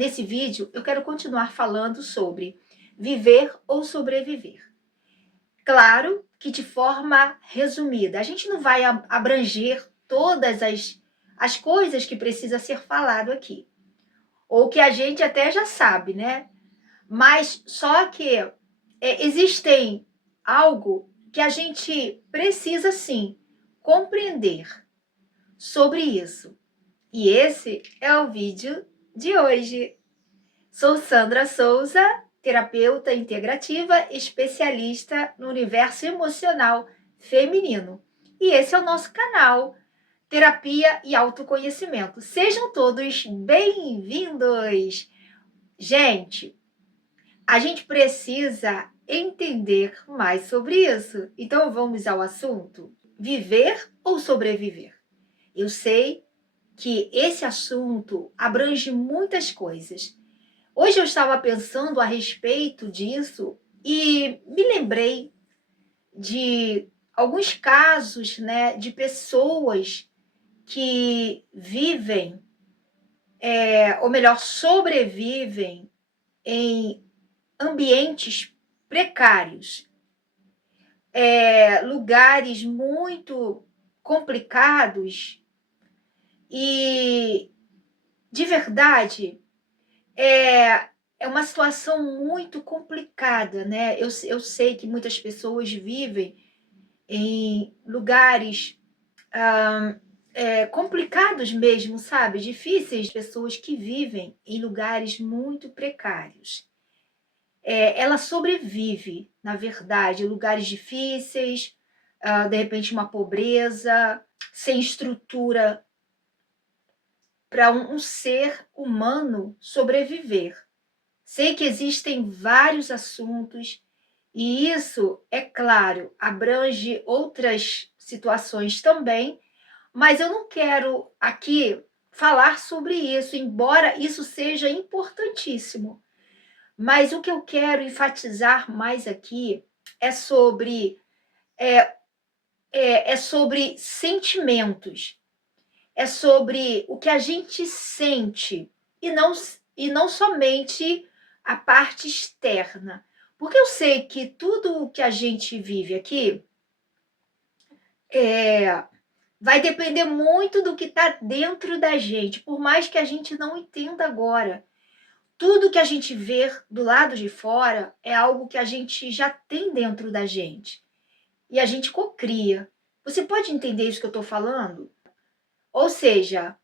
nesse vídeo eu quero continuar falando sobre viver ou sobreviver. Claro que de forma resumida. A gente não vai abranger todas as coisas que precisa ser falado aqui. Ou que a gente até já sabe, né? Mas só que existem algo que a gente precisa sim compreender sobre isso. E esse é o vídeo de hoje. Sou Sandra Souza, terapeuta integrativa, especialista no universo emocional feminino. E esse é o nosso canal, Terapia e Autoconhecimento. Sejam todos bem-vindos! Gente, a gente precisa entender mais sobre isso. Então vamos ao assunto: viver ou sobreviver? Eu sei que esse assunto abrange muitas coisas. Hoje eu estava pensando a respeito disso e me lembrei de alguns casos, né, de pessoas que vivem, ou melhor, sobrevivem em ambientes precários, lugares muito complicados e, de verdade, é uma situação muito complicada, né? Eu sei que muitas pessoas vivem em lugares complicados mesmo, sabe? Difíceis, pessoas que vivem em lugares muito precários. Ela sobrevive, na verdade, em lugares difíceis, de repente uma pobreza, sem estrutura para um ser humano sobreviver. Sei que existem vários assuntos e isso, é claro, abrange outras situações também, mas eu não quero aqui falar sobre isso, embora isso seja importantíssimo. Mas o que eu quero enfatizar mais aqui é sobre sobre sentimentos, é sobre o que a gente sente e não somente a parte externa. Porque eu sei que tudo o que a gente vive aqui vai depender muito do que está dentro da gente, por mais que a gente não entenda agora. Tudo que a gente vê do lado de fora é algo que a gente já tem dentro da gente. E a gente cocria. Você pode entender isso que eu estou falando? Ou seja,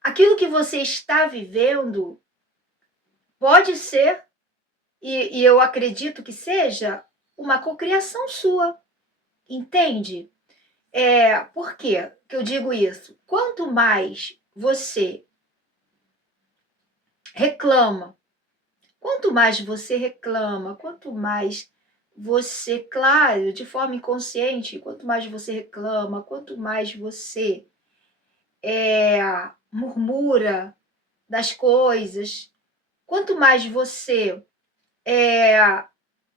aquilo que você está vivendo pode ser, e eu acredito que seja, uma cocriação sua. Entende? Por quê que eu digo isso? Quanto mais você reclama, quanto mais você, claro, de forma inconsciente, quanto mais você reclama, quanto mais você murmura das coisas, quanto mais você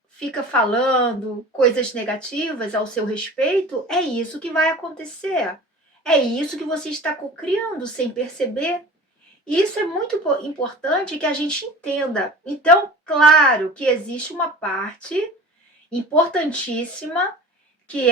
fica falando coisas negativas ao seu respeito, é isso que vai acontecer. É isso que você está cocriando sem perceber. E isso é muito importante que a gente entenda. Então, claro que existe uma parte importantíssima que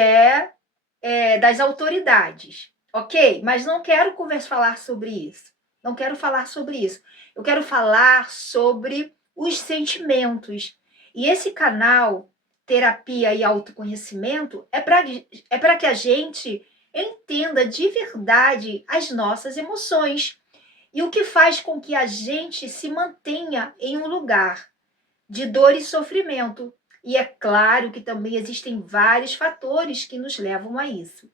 das autoridades, ok? Mas não quero falar sobre isso. Não quero falar sobre isso. Eu quero falar sobre os sentimentos. E esse canal, Terapia e Autoconhecimento, é para que a gente entenda de verdade as nossas emoções e o que faz com que a gente se mantenha em um lugar de dor e sofrimento. E é claro que também existem vários fatores que nos levam a isso.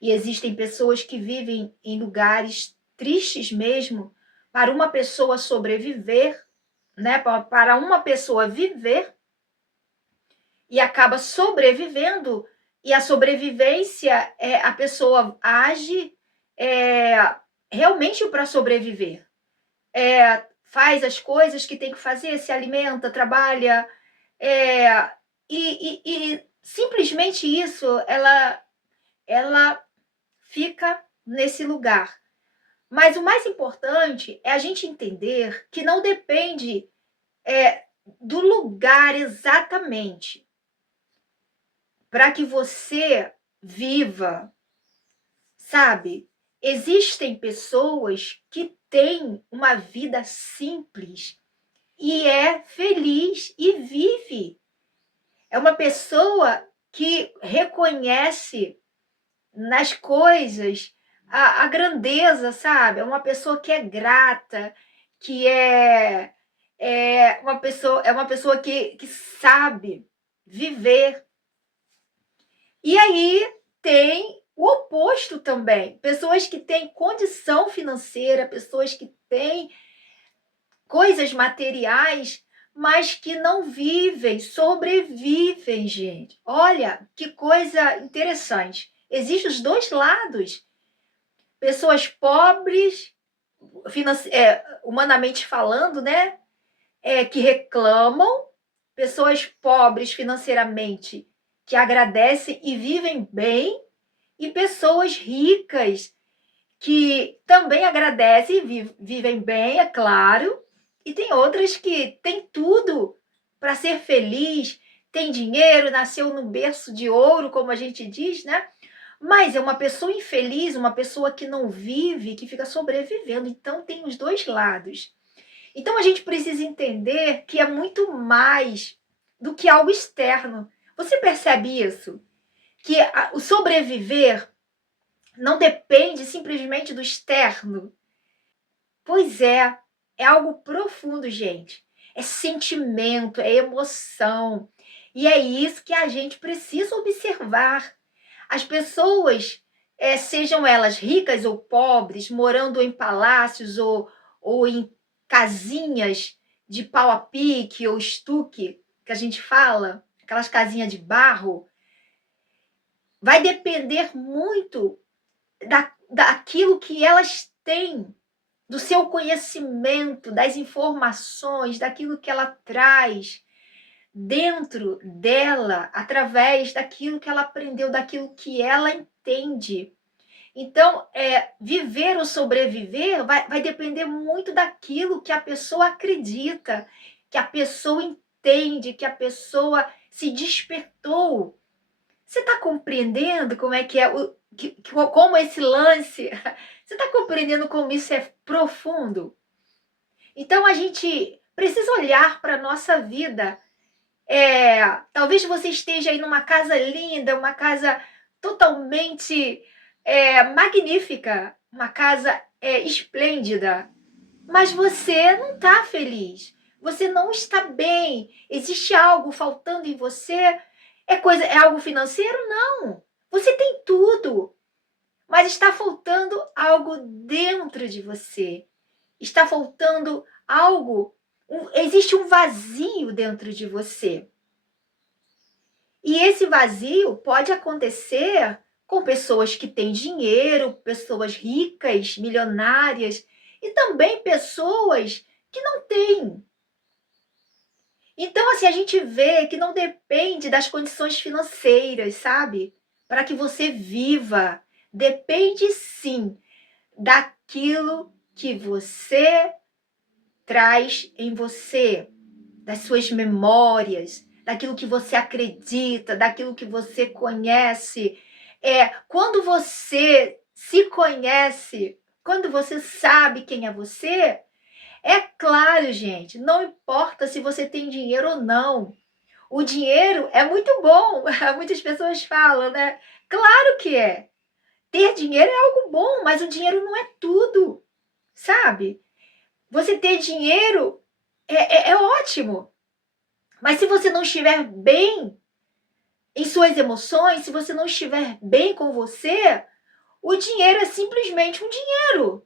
E existem pessoas que vivem em lugares tristes mesmo, para uma pessoa sobreviver, né? Para uma pessoa viver e acaba sobrevivendo, e a sobrevivência, a pessoa age realmente para sobreviver. Faz as coisas que tem que fazer, se alimenta, trabalha, e simplesmente isso, ela fica nesse lugar. Mas o mais importante é a gente entender que não depende do lugar exatamente para que você viva, sabe? Existem pessoas que têm uma vida simples e é feliz e vive. É uma pessoa que reconhece nas coisas a grandeza, sabe? É uma pessoa que é grata, que é uma pessoa que sabe viver. E aí tem o oposto também. Pessoas que têm condição financeira, pessoas que têm coisas materiais, mas que não vivem, sobrevivem, gente. Olha que coisa interessante. Existem os dois lados. Pessoas pobres, humanamente falando, né? Que reclamam, pessoas pobres financeiramente que agradecem e vivem bem, e pessoas ricas que também agradecem e vivem bem, é claro, e tem outras que têm tudo para ser feliz, tem dinheiro, nasceu no berço de ouro, como a gente diz, né? Mas é uma pessoa infeliz, uma pessoa que não vive, que fica sobrevivendo. Então tem os dois lados. Então a gente precisa entender que é muito mais do que algo externo. Você percebe isso? Que o sobreviver não depende simplesmente do externo. Pois é algo profundo, gente. É sentimento, é emoção. E é isso que a gente precisa observar. As pessoas, sejam elas ricas ou pobres, morando em palácios ou em casinhas de pau a pique ou estuque, que a gente fala, aquelas casinhas de barro, vai depender muito daquilo que elas têm, do seu conhecimento, das informações, daquilo que ela traz dentro dela, através daquilo que ela aprendeu, daquilo que ela entende. Então, viver ou sobreviver vai depender muito daquilo que a pessoa acredita, que a pessoa entende, que a pessoa se despertou. Você está compreendendo como é que é como esse lance? Você está compreendendo como isso é profundo? Então a gente precisa olhar para a nossa vida. Talvez você esteja aí numa casa linda, uma casa totalmente magnífica, uma casa esplêndida, mas você não está feliz, você não está bem, existe algo faltando em você. É algo financeiro? Não. Você tem tudo, mas está faltando algo dentro de você. Está faltando algo, existe um vazio dentro de você. E esse vazio pode acontecer com pessoas que têm dinheiro, pessoas ricas, milionárias, e também pessoas que não têm. Então, assim, a gente vê que não depende das condições financeiras, sabe? Para que você viva. Depende sim daquilo que você traz em você, das suas memórias, daquilo que você acredita, daquilo que você conhece. Quando você se conhece, quando você sabe quem é você, é claro, gente, não importa se você tem dinheiro ou não. O dinheiro é muito bom. Muitas pessoas falam, né? Claro que é. Ter dinheiro é algo bom, mas o dinheiro não é tudo, sabe? Você ter dinheiro é ótimo, mas se você não estiver bem em suas emoções, se você não estiver bem com você, o dinheiro é simplesmente um dinheiro.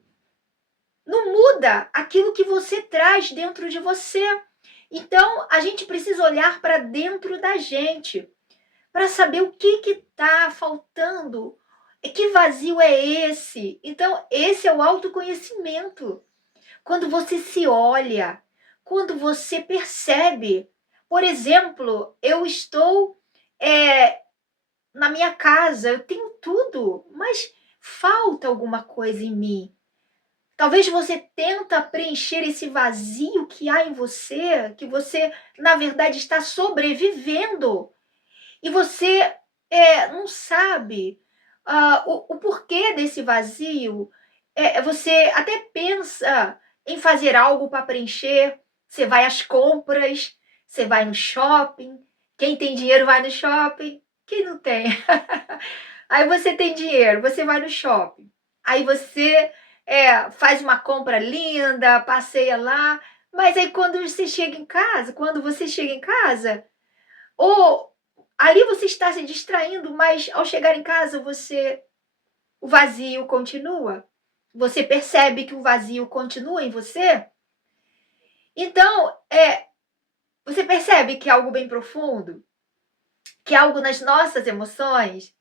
Não muda aquilo que você traz dentro de você. Então, a gente precisa olhar para dentro da gente, para saber o que está faltando. Que vazio é esse? Então, esse é o autoconhecimento. Quando você se olha, quando você percebe. Por exemplo, eu estou na minha casa, eu tenho tudo, mas falta alguma coisa em mim. Talvez você tenta preencher esse vazio que há em você, que você, na verdade, está sobrevivendo. E você não sabe o porquê desse vazio. Você até pensa em fazer algo para preencher. Você vai às compras, você vai no shopping. Quem tem dinheiro vai no shopping. Quem não tem? Aí você tem dinheiro, você vai no shopping. Aí você faz uma compra linda, passeia lá. Mas aí quando você chega em casa, ou ali você está se distraindo, mas ao chegar em casa o vazio continua. Você percebe que o vazio continua em você? Então, você percebe que é algo bem profundo, que é algo nas nossas emoções,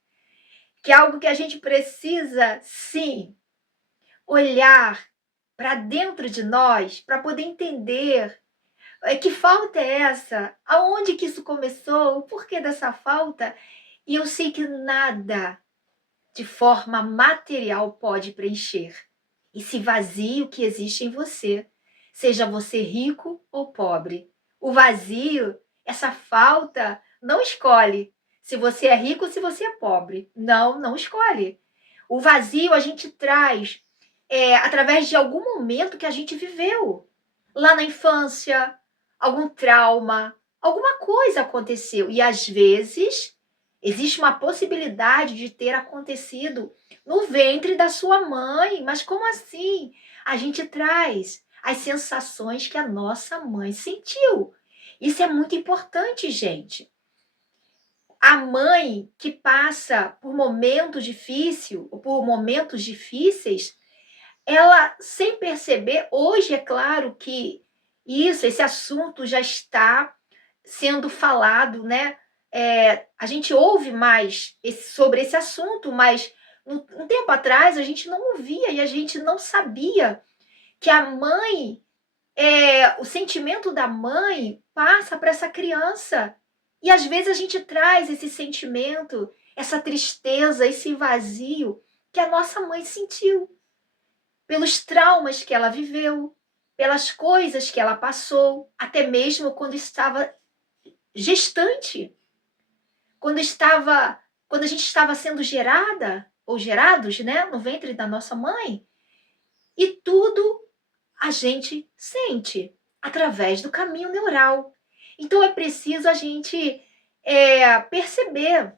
que é algo que a gente precisa, sim, olhar para dentro de nós para poder entender que falta é essa, aonde que isso começou, o porquê dessa falta. E eu sei que nada de forma material pode preencher esse vazio que existe em você, seja você rico ou pobre. O vazio, essa falta, não escolhe se você é rico ou se você é pobre. Não, não escolhe. O vazio a gente traz através de algum momento que a gente viveu. Lá na infância, algum trauma, alguma coisa aconteceu. E às vezes existe uma possibilidade de ter acontecido no ventre da sua mãe. Mas como assim? A gente traz as sensações que a nossa mãe sentiu. Isso é muito importante, gente. A mãe que passa por momentos difíceis, ou por momentos difíceis, ela, sem perceber, hoje é claro que esse assunto já está sendo falado, né? A gente ouve mais sobre esse assunto, mas um tempo atrás a gente não ouvia e a gente não sabia que a mãe, o sentimento da mãe passa para essa criança. E às vezes a gente traz esse sentimento, essa tristeza, esse vazio que a nossa mãe sentiu pelos traumas que ela viveu, pelas coisas que ela passou, até mesmo quando estava gestante, quando a gente estava sendo gerada ou gerados, né, no ventre da nossa mãe, e tudo a gente sente através do caminho neural. Então é preciso a gente perceber,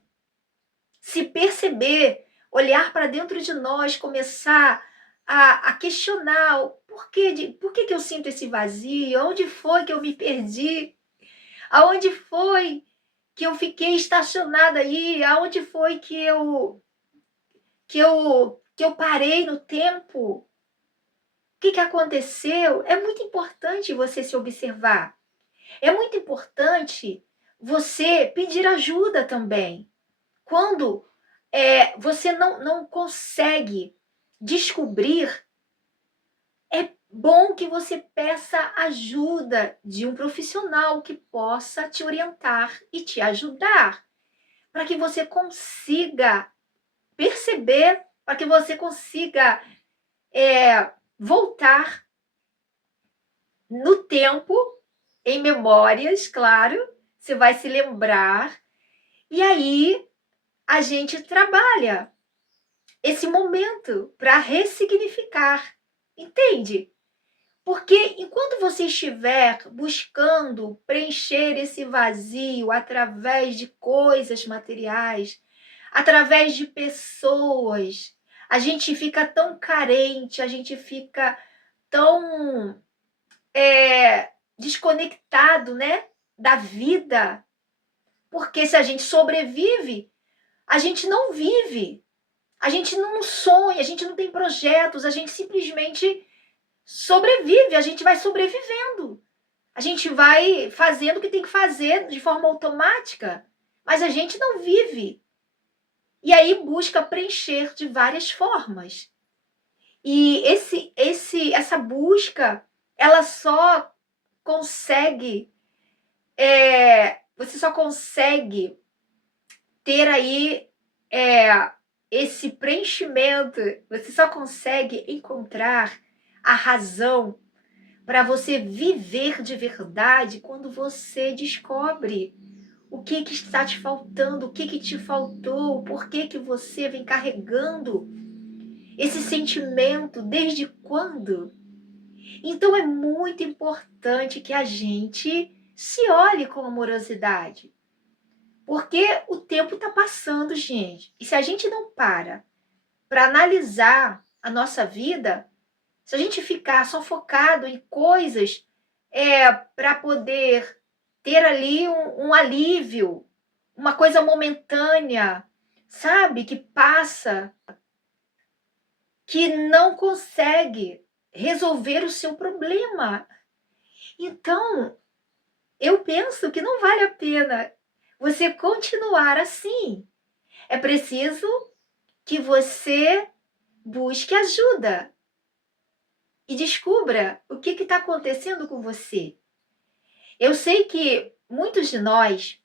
se perceber, olhar para dentro de nós, começar a questionar o por que eu sinto esse vazio, onde foi que eu me perdi, aonde foi que eu fiquei estacionada aí, aonde foi que eu parei no tempo, o que aconteceu. É muito importante você se observar, é muito importante você pedir ajuda também. Quando você não consegue descobrir, é bom que você peça ajuda de um profissional que possa te orientar e te ajudar, para que você consiga perceber, para que você consiga voltar no tempo, em memórias, claro, você vai se lembrar, e aí a gente trabalha esse momento para ressignificar, entende? Porque enquanto você estiver buscando preencher esse vazio através de coisas materiais, através de pessoas, a gente fica tão carente, a gente fica tão desconectado, né, da vida. Porque se a gente sobrevive, a gente não vive. A gente não sonha, a gente não tem projetos, a gente simplesmente sobrevive, a gente vai sobrevivendo. A gente vai fazendo o que tem que fazer de forma automática, mas a gente não vive. E aí busca preencher de várias formas. E essa busca, ela só consegue, você só consegue ter aí esse preenchimento, você só consegue encontrar a razão para você viver de verdade quando você descobre o que está te faltando, o que te faltou, por que você vem carregando esse sentimento, desde quando? Então é muito importante que a gente se olhe com amorosidade. Porque o tempo está passando, gente. E se a gente não para analisar a nossa vida, se a gente ficar só focado em coisas para poder ter ali um alívio, uma coisa momentânea, sabe, que passa, que não consegue resolver o seu problema. Então, eu penso que não vale a pena você continuar assim. É preciso que você busque ajuda e descubra o que está acontecendo com você. Eu sei que muitos de nós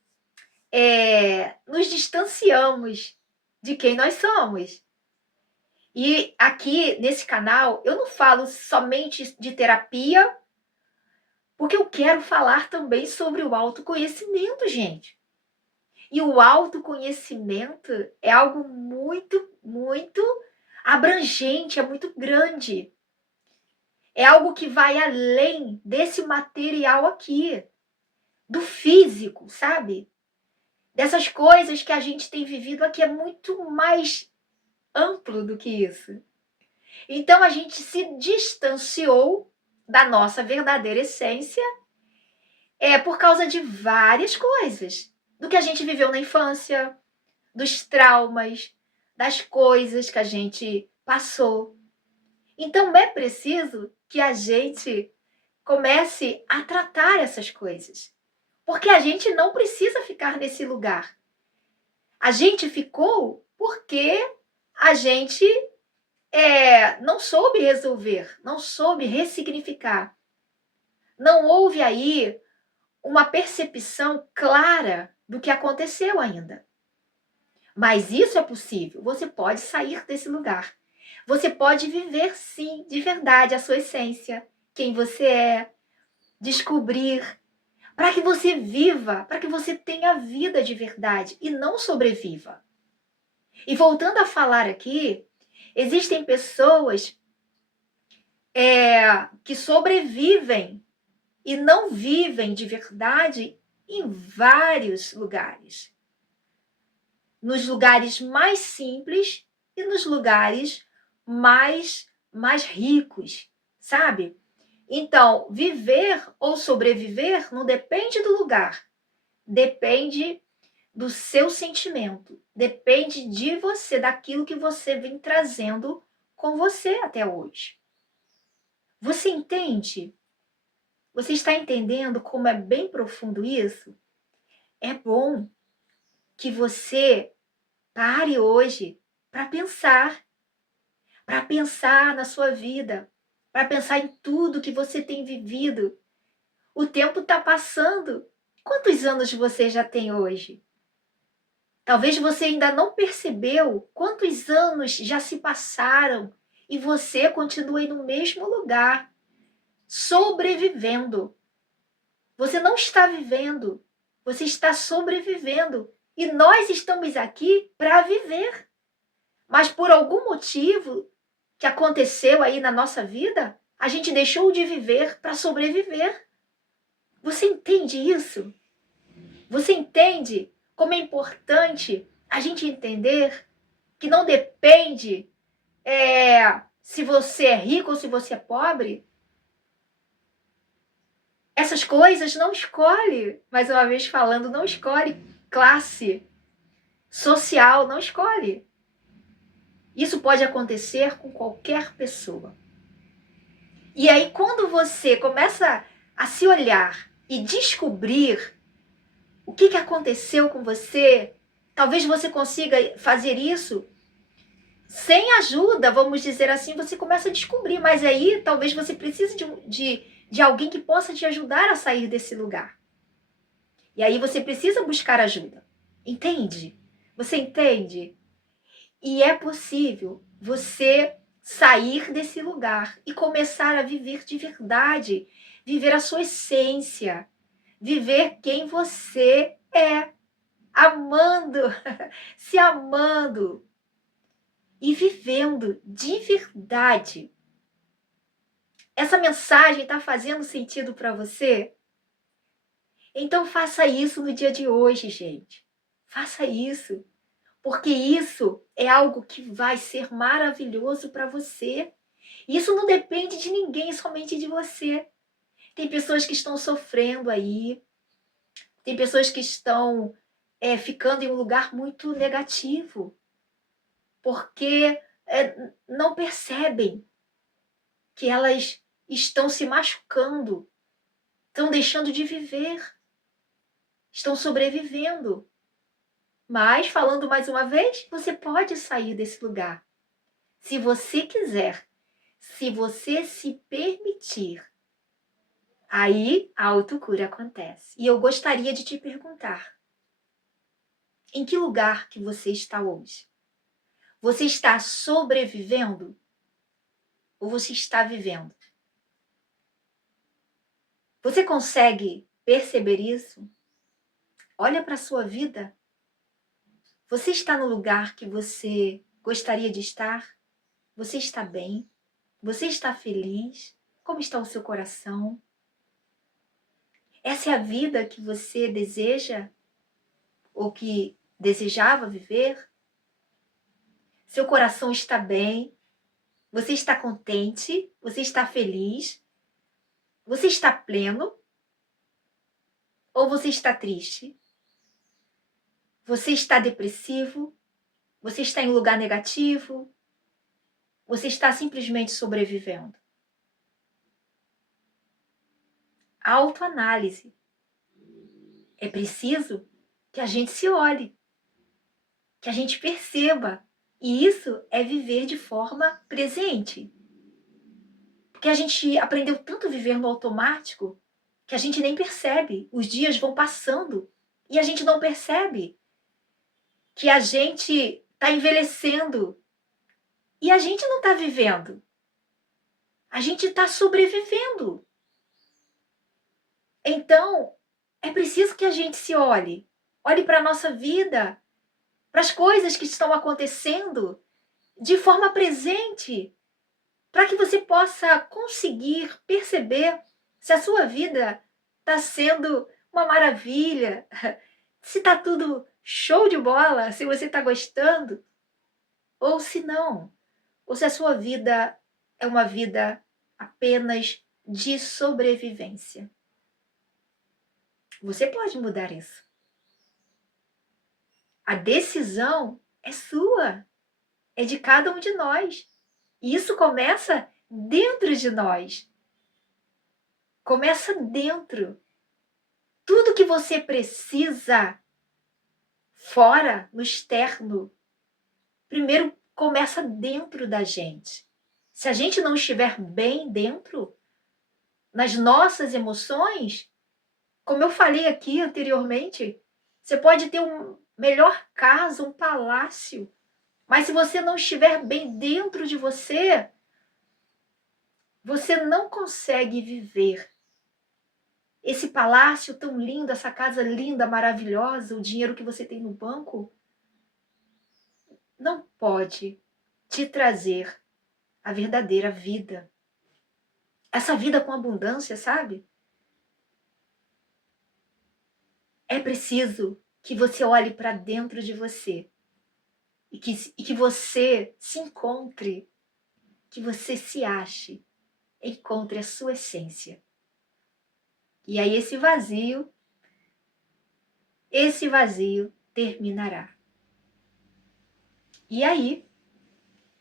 nos distanciamos de quem nós somos. E aqui nesse canal eu não falo somente de terapia, porque eu quero falar também sobre o autoconhecimento, gente. E o autoconhecimento é algo muito, muito abrangente, é muito grande. É algo que vai além desse material aqui, do físico, sabe? Dessas coisas que a gente tem vivido aqui, é muito mais amplo do que isso. Então a gente se distanciou da nossa verdadeira essência por causa de várias coisas. Do que a gente viveu na infância, dos traumas, das coisas que a gente passou. Então é preciso que a gente comece a tratar essas coisas. Porque a gente não precisa ficar nesse lugar. A gente ficou porque a gente não soube resolver, não soube ressignificar. Não houve aí uma percepção clara do que aconteceu ainda. Mas isso é possível. Você pode sair desse lugar. Você pode viver, sim, de verdade, a sua essência, quem você é, descobrir, para que você viva, para que você tenha vida de verdade e não sobreviva. E voltando a falar aqui, existem pessoas que sobrevivem e não vivem de verdade em vários lugares. Nos lugares mais simples e nos lugares mais ricos, sabe? Então, viver ou sobreviver não depende do lugar, depende do seu sentimento, depende de você, daquilo que você vem trazendo com você até hoje. Você entende? Você está entendendo como é bem profundo isso? É bom que você pare hoje para pensar na sua vida, para pensar em tudo que você tem vivido. O tempo está passando. Quantos anos você já tem hoje? Talvez você ainda não percebeu quantos anos já se passaram e você continua aí no mesmo lugar, sobrevivendo. Você não está vivendo, você está sobrevivendo. E nós estamos aqui para viver. Mas por algum motivo que aconteceu aí na nossa vida, a gente deixou de viver para sobreviver. Você entende isso? Você entende como é importante a gente entender que não depende se você é rico ou se você é pobre? Essas coisas não escolhe, mais uma vez falando, não escolhe classe social, não escolhe. Isso pode acontecer com qualquer pessoa. E aí, quando você começa a se olhar e descobrir o que aconteceu com você, talvez você consiga fazer isso sem ajuda, vamos dizer assim, você começa a descobrir. Mas aí, talvez você precise de alguém que possa te ajudar a sair desse lugar. E aí você precisa buscar ajuda. Entende? Você entende? E é possível você sair desse lugar e começar a viver de verdade, viver a sua essência, viver quem você é, amando, se amando e vivendo de verdade. Essa mensagem está fazendo sentido para você? Então faça isso no dia de hoje, gente. Faça isso, porque isso é algo que vai ser maravilhoso para você. Isso não depende de ninguém, somente de você. Tem pessoas que estão sofrendo aí, tem pessoas que estão ficando em um lugar muito negativo, porque não percebem que elas estão se machucando, estão deixando de viver, estão sobrevivendo. Mas, falando mais uma vez, você pode sair desse lugar. Se você quiser, se você se permitir, aí a autocura acontece. E eu gostaria de te perguntar, em que lugar que você está hoje? Você está sobrevivendo ou você está vivendo? Você consegue perceber isso? Olha para a sua vida. Você está no lugar que você gostaria de estar? Você está bem? Você está feliz? Como está o seu coração? Essa é a vida que você deseja ou que desejava viver? Seu coração está bem? Você está contente? Você está feliz? Você está pleno? Ou você está triste? Você está depressivo? Você está em um lugar negativo? Você está simplesmente sobrevivendo? Autoanálise. É preciso que a gente se olhe, que a gente perceba. E isso é viver de forma presente. Porque a gente aprendeu tanto a viver no automático que a gente nem percebe. Os dias vão passando e a gente não percebe que a gente está envelhecendo e a gente não está vivendo. A gente está sobrevivendo. Então, é preciso que a gente se olhe. Olhe para a nossa vida, para as coisas que estão acontecendo de forma presente, para que você possa conseguir perceber se a sua vida está sendo uma maravilha, se está tudo show de bola, se você está gostando, ou se não, ou se a sua vida é uma vida apenas de sobrevivência. Você pode mudar isso. A decisão é sua, é de cada um de nós. E isso começa dentro de nós. Começa dentro. Tudo que você precisa fora, no externo, primeiro começa dentro da gente. Se a gente não estiver bem dentro, nas nossas emoções, como eu falei aqui anteriormente, você pode ter um melhor casa, um palácio, mas se você não estiver bem dentro de você, você não consegue viver esse palácio tão lindo, essa casa linda, maravilhosa, o dinheiro que você tem no banco, não pode te trazer a verdadeira vida. Essa vida com abundância, sabe? É preciso que você olhe para dentro de você e que você se encontre, que você se ache, encontre a sua essência. E aí esse vazio terminará. E aí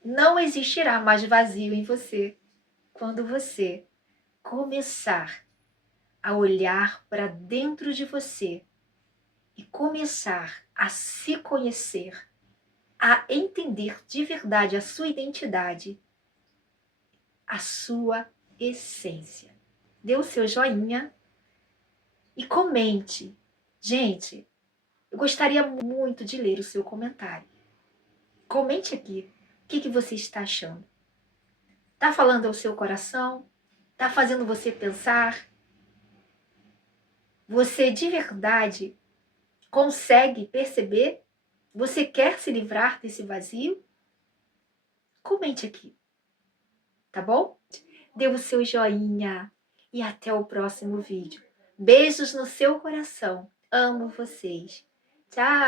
não existirá mais vazio em você quando você começar a olhar para dentro de você e começar a se conhecer, a entender de verdade a sua identidade, a sua essência. Dê o seu joinha e comente. Gente, eu gostaria muito de ler o seu comentário. Comente aqui o que você está achando. Tá falando ao seu coração? Tá fazendo você pensar? Você de verdade consegue perceber? Você quer se livrar desse vazio? Comente aqui, tá bom? Dê o seu joinha e até o próximo vídeo. Beijos no seu coração. Amo vocês. Tchau!